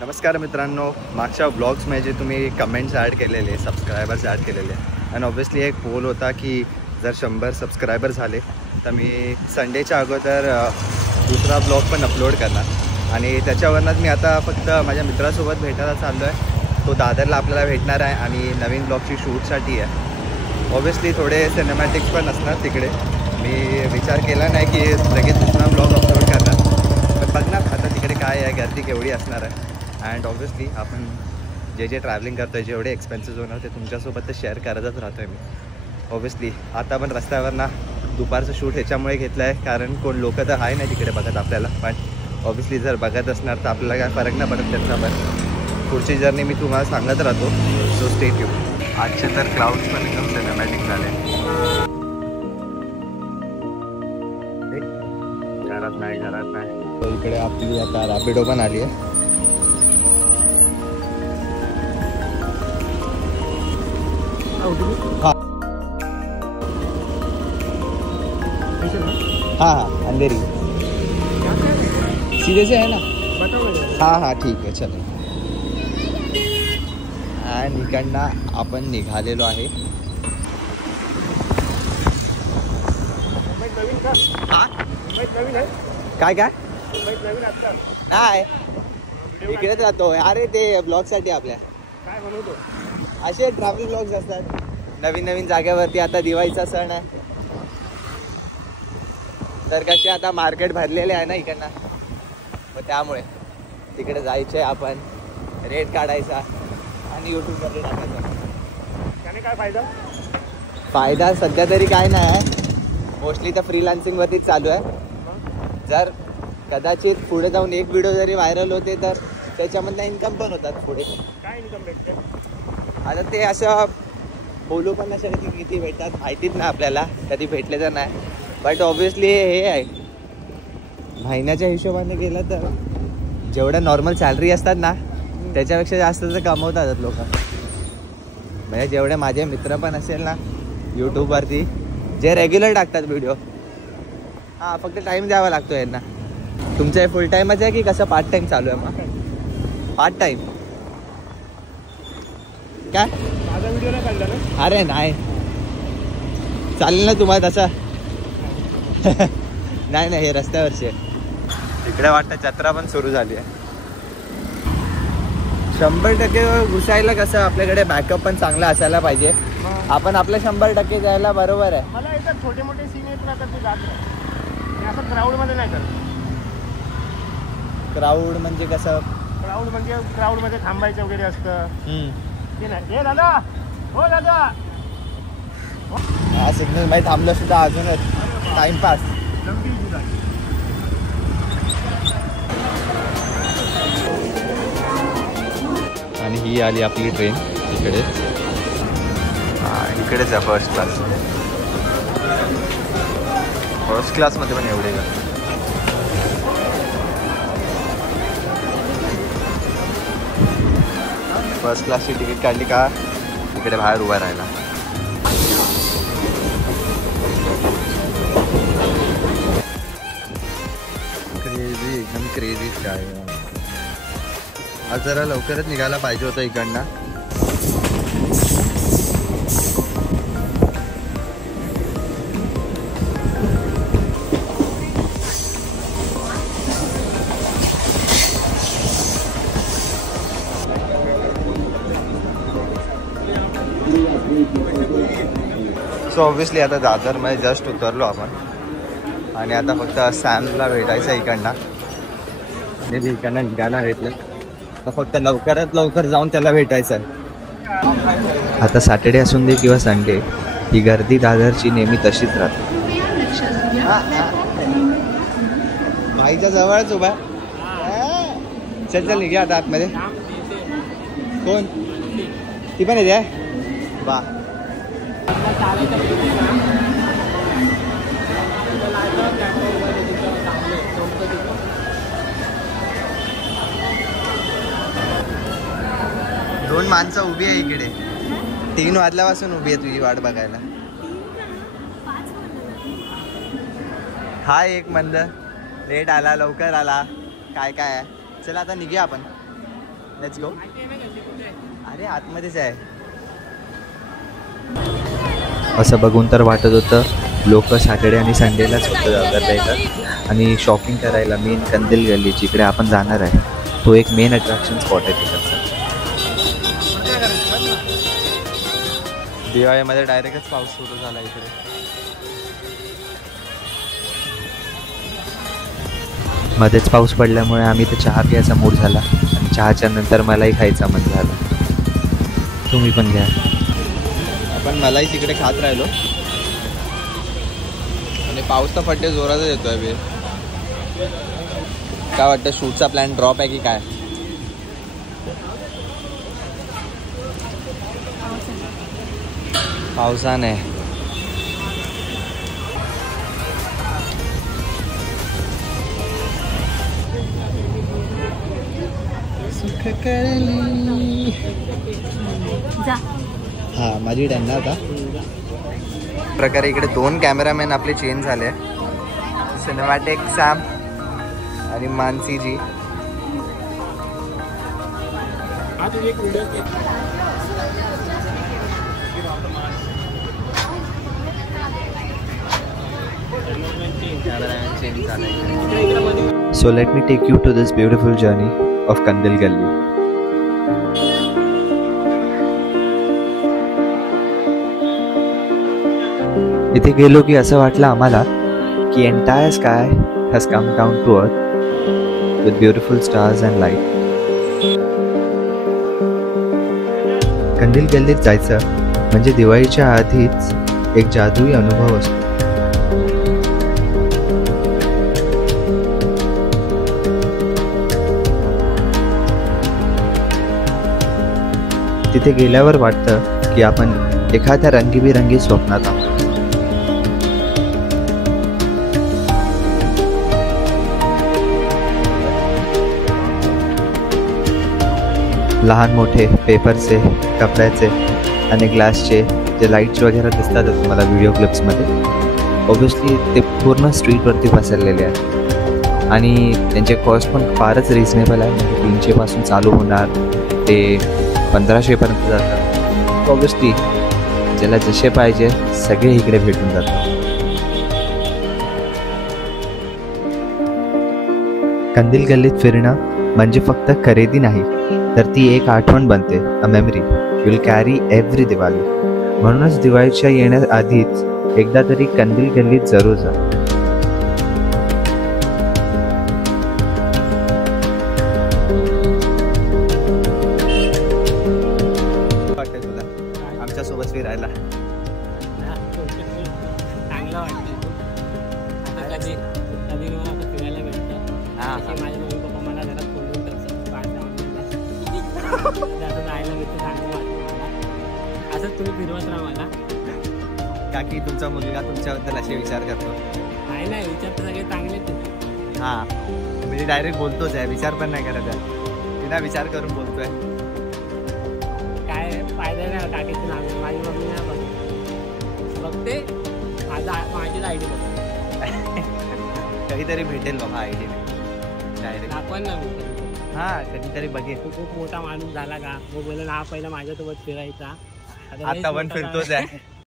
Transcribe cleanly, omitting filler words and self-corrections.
नमस्कार मित्रांनो, मागच्या ब्लॉग्समध्ये जे तुम्ही कमेंट्स ॲड केलेले, सबस्क्रायबर्स ॲड केलेले आणि ऑब्व्हियसली एक पोल होता की जर 100 सबस्क्रायबर झाले तर मी संडेच्या अगोदर दुसरा ब्लॉग पण अपलोड करणार आणि त्याच्यावरनंच मी आता फक्त माझ्या मित्रासोबत भेटायला चाललो आहे. तो दादरला आपल्याला भेटणार आहे आणि नवीन ब्लॉगची शूटसाठी आहे. ऑब्व्हियसली थोडे सिनेमॅटिक्स पण असणार तिकडे. मी विचार केला नाही की लगेच दुसरा ब्लॉग अपलोड करणार, पण बघणार आता तिकडे काय आहे, गर्दी केवढी असणार आहे. अँड ऑब्व्हियसली आपण जे ट्रॅव्हलिंग करतो आहे, जेवढे एक्सपेन्सेस होणार ते तुमच्यासोबत तर शेअर करतच राहतो आहे मी. ऑब्व्हियसली आता पण रस्त्यावर ना दुपारचं शूट ह्याच्यामुळे घेतलं आहे कारण कोण लोक तर आहे नाही तिकडे बघत आपल्याला, पण ऑब्व्हियसली जर बघत असणार तर आपल्याला काय फरक नाही पडत त्याचा. पण पुढची जर्नी मी तुम्हाला सांगत राहतो, सो स्टे ट्यून. आजचे तर क्लाउड्स पण एकदम सिनेमॅटिक झाले. घरात नाही इकडे आपली आता रॅपिडो पण आली आहे. हाँ अंधेरी सीधे से है ना. हाँ ठीक आहे, चलो. आणि इकडनं आपण निघालेलो आहे. काय नाही इकडेच राहतो. अरे ते ब्लॉगसाठी आपल्या काय बनवतो, असे ट्रॅव्हल ब्लॉग्स असतात नवीन नवीन जागेवरती. आता दिवाळीचा सण आहे तर कसे आता मार्केट भरलेले आहे ना इकडनं, मग त्यामुळे तिकडे जायचे आपण, रेट काढायचा आणि यूट्यूबवरती टाकायचा. त्याने काय फायदा सध्या तरी काय नाही आहे. मोस्टली तर फ्रीलान्सिंगवरतीच चालू आहे. जर कदाचित पुढे जाऊन एक व्हिडिओ जरी व्हायरल होते तर त्याच्यामधनं इन्कम पण होतात. पुढे काय इन्कम भेटते आता ते असं बोलू पण नाही शकत किती भेटतात, माहितीच नाही आपल्याला, कधी भेटले तर नाही. बट ऑब्व्हियसली हे आहे, महिन्याच्या हिशोबाने गेलं तर जेवढ्या नॉर्मल सॅलरी असतात ना त्याच्यापेक्षा जास्त तर कमवतात लोक. म्हणजे जेवढे माझे मित्र पण असेल ना यूट्यूबवरती जे रेग्युलर टाकतात व्हिडिओ, हां फक्त टाईम द्यावा लागतो यांना. तुमचं हे फुल टाईमच आहे की कसं पार्ट टाईम चालू आहे? मग पार्ट टाईम काय? माझा व्हिडिओ नाही काढला ना? अरे नाही चालेल ना तुम्हाला तसं. नाही हे रस्त्यावरची आहे. इकडे वाटतं जत्रा पण सुरू झाली आहे. 100% घुसायला कसं आपल्याकडे बॅकअप पण चांगला असायला पाहिजे. आपण आपलं 100% जायला बरोबर आहे. मला येतात छोटे मोठे सीन येत राहतात ते जात नाही असं क्राऊडमध्ये नाही करत. क्राऊड म्हणजे कसं? क्राऊड म्हणजे क्राऊडमध्ये थांबायचं वगैरे असतं ते नाही. हे दादा, हो दादा, हा सिग्नल मध्ये थांबलं सुद्धा अजूनच टाइमपास. आणि ही आली आपली ट्रेन इकडे. इकडेच आहे फर्स्ट क्लासमध्ये पण एवढे का? फर्स्ट क्लासची तिकीट काढली का इकडे बाहेर उभा राहिला. क्रेझी, एकदम क्रेझी काय. आज जरा लवकरच निघायला पाहिजे होतं इकडनं. सो ऑब्व्हियसली आता दादरमध्ये जस्ट उतरलो आपण आणि आता फक्त सॅमला भेटायचं आहे इकडनं. आणि इकडनं निघायला भेटलं तर फक्त लवकरात लवकर जाऊन त्याला भेटायचं आहे. आता सॅटर्डे असून दे किंवा संडे, ही गर्दी दादरची नेहमी तशीच राहते. आईच्या जवळच उभा. चल निघूया आता आतमध्ये. कोण ती पण येते बा. दोन माणसं उभी आहे इकडे. 3 वाजल्यापासून उभी आहे तुझी वाट बघायला. हा एक मंद लेट आला, लवकर आला, काय काय आहे. चला आता निघूया आपण. Let's go. अरे आतमध्येच आहे. असं बघून तर वाटत होतं लोक सॅटर्डे आणि संडेलाच फक्त जातात येतात. आणि शॉपिंग करायला मेन कंदील गल्ली जिकडे आपण जाणार आहे तो एक मेन अट्रॅक्शन स्पॉट आहे तिकडचा. दिवाळीमध्ये डायरेक्टच पाऊस सुरू झाला इकडे. मध्येच पाऊस पडल्यामुळे आम्ही तर चहा प्यायचा मूड झाला आणि चहाच्या नंतर मलाही खायचा मन झाला. तुम्ही पण घ्या. आपण मलाही तिकडे खात राहिलो आणि पाऊस तर फट्टे जोरातच येतोय बे. काय वाटतं शूटचा प्लॅन ड्रॉप आहे की काय? पावसाने हा माझी टर्न ना आता. प्रकारे इकडे 2 कॅमेरामॅन आपले चेंज झाले. सिनेमॅटिक सॅम आणि मानसी जी. So let me take you to this beautiful journey of Kandil Galli. इथे गेलो की असं वाटलं आम्हाला की entire sky has come down to earth with beautiful stars and light. कंदील गल्लीत जायचं म्हणजे दिवाळीच्या आधीच एक जादुई अनुभव असतो. तिथे गेल्यावर वाटतं की आपण एखाद्या रंगीबिरंगी स्वप्नात आहोत. लहान मोठे पेपरचे, कपड्याचे आणि ग्लासचे जे लाईट्स वगैरे दिसतात तुम्हाला व्हिडिओ क्लिप्समध्ये, ऑब्वियसली ते पूर्ण स्ट्रीटवरती पसरलेले आहेत आणि त्यांचे कॉस्ट पण फारच रिजनेबल आहे. म्हणजे 300 पासून चालू होणार ते 1500 पर्यंत जातात. ऑब्वियसली ज्याला जसे पाहिजे सगळे इकडे भेटून जातात. कंदील गल्लीत फिरणं म्हणजे फक्त खरेदी नाही तर ती एक आठवण बनते. A memory you will carry every Diwali. म्हणूनच दिवाळीच्या येण्याआधीच एकदा तरी कंदील गल्लीत जरूर जा. वाटतं तुला आमच्यासोबत फिरायला? चांगलं वाटतं. आता कधी कधी मला फिरायला भेटतं. माझे मम्मी पप्पा मला घरात बोलून ठेवतात बाहेर जाऊन जायला भेटतं. चांगलं वाटतं मला. असंच तुम्ही फिरवत राहा मला. का की तुमचा मुलगा तुमच्याबद्दल असे विचार करतो? नाही विचार तर सगळे चांगलेच आहेत. हां मी डायरेक्ट बोलतोच आहे, विचार पण नाही करत आहे. तिला विचार करून बोलतोय. काय फायदा नाही काकीचं नाव. माझी मम्मी नाही बघते माझीच आयडी बघते. कधीतरी भेटेल बाबा आयडी डायरेक्ट. आपण ना हां कधीतरी बघेल. तू खूप मोठा माणूस झाला का? मग बोला ना पहिला माझ्यासोबत फिरायचा. आता पण फिरतोच आहे.